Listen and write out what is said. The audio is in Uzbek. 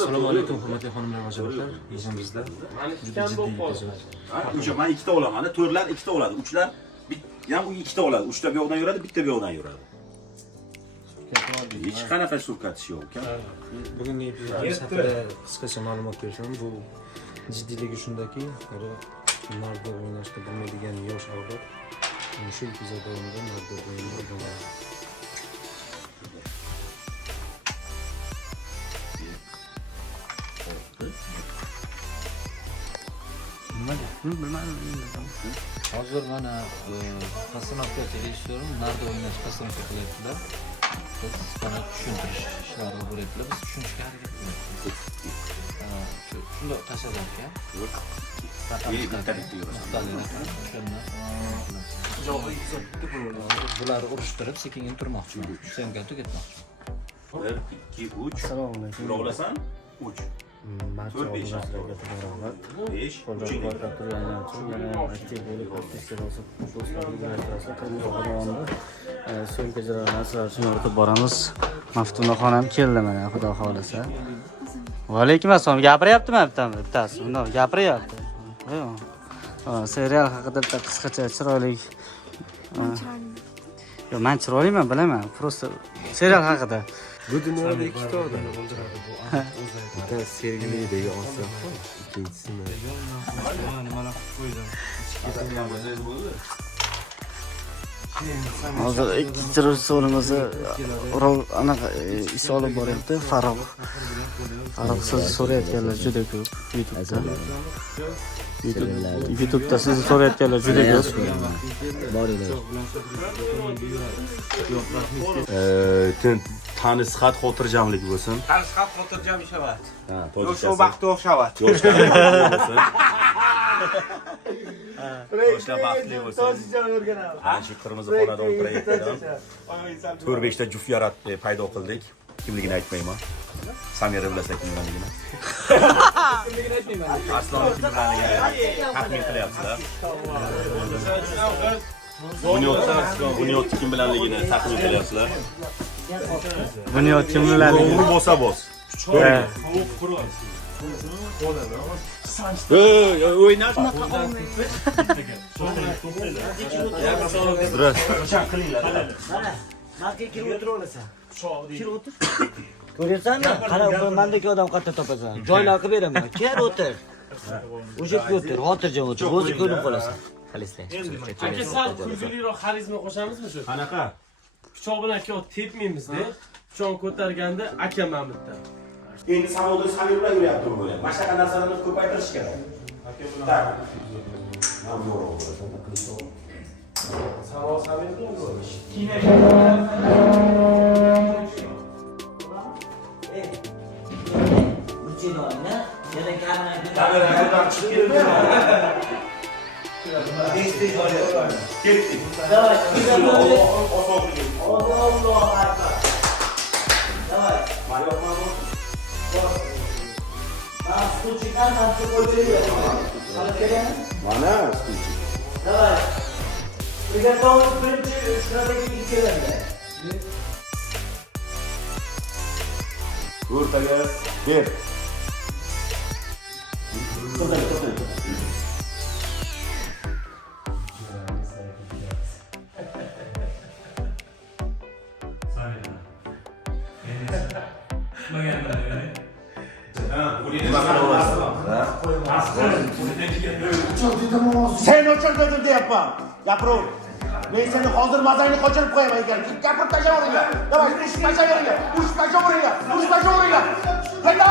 Assalomu alaykum hurmatli xonimlar va janobllar. Yig'imizda juda jiddiy yutqazib. O'sha men ikkita olaman, to'rtlar ikkita oladi, uchlar ham u ikkita oladi. Uchta bu yoqdan yuradi, bitta bu yoqdan yuradi. Hech qanaqa surkatish yo'q ekan. Bugungi epizodimiz haqida qisqacha ma'lumot bersam, bu jiddiyligi shundaki, narda o'ynashni bilmaydigan yosh avlod shu epizod davomida narda o'yinini o'rganadi. Hozir mana qassonovka televizor narda o'ynash qassonovka qilyaptilar. Biz bana tushuntirish ishlari bo'lyaptilar. Biz tushunishga harakat qilamiz. Shunda tashladik aka. Bular urushtirib sekin turmoqchiman. Senga tugatmoqchi. 1 2 3. Assalomu alaykum. Yura olasan? 3. Barcha 4 5 obunachilarga rahmat. 5 Qo'llab-quvvatlab turganlar uchun yana aktiv bo'lib podpiskalarni do'stlarga joylashtirsa, qanday davomida so'nggi ijrolarni sizlar uchun yoritib boramiz. Maftunaxon ham keldi mana, xudo xolisa. Va alaykum assalom. Gapiryaptimi bittasi? Bundoq gapiryapti. Serial haqida bitta qisqacha chiroyli. Yo, men chiroyliman, bilaman. Просто serial haqida. Bu dunyoda ikkita odam bitta Sergey degan ota, ikkinchisi Nimalar qo'ydim. Hozir ikkinchi rejissyorimiz anaqa ish olib boryapti, Farruh. Sizni so'rayotganlar juda ko'p YouTube'da sizni so'rayotganlar juda ko'p. Tanishxat xotirjamlik bo'lsin. Tanishxat xotirjam ishavat. Ha, Shu vaqtda o'xshavat. Yoshlar baxtli bo'lsin. Ana shu qirmizı xonadon proyektidan 4-5 ta juft yaratib paydo qildik. Kimligini aytmayman. Samira bilasa kimligini. Kimligini aytmayman. Aslon kimligini taxmin qilyapsizlar. Bunyod kim bilanligini taxmin qilyapsizlar. Bunyod kim bilanligini. O'g'li bo'lsa bo'z. O'ynash. Ko'rsanmi? Qara, mendagi odam qayerda topasan? Joylar qilib beraman. Kel o'tir. O'sha yerga o'tir, xotirjam o'tir. O'zi ko'rib qolasan. Aka sal kulguliroq xarizma qo'shamizmi shu? Qanaqa? Pichoq bilan aka tepmaymiz-da. Pichoqni ko'targanda aka men bitta. Endi samoda Samir bilan yuryapti bu bo'la. Mana shunaqa narsalarni ko'paytirish kerak. Aka bilan. Tak. Ham yo'q bo'lasan. Samo Samir bilan bo'lish. Kameradan chiqib ketdi. Давай, Mana stulchi. Давай. Приготовить birinchi shunadagi ikkilarga. O'rtaga ber. Sen uchun dedim deyapman. Gapirib. Men seni hozir mazangni qochirib qo'yaman ekan. Gapirib tashlaveringlar. Davay, ush tashlaveringlar. Ush tashlaveringlar. Ush tashlaveringlar. Qayda?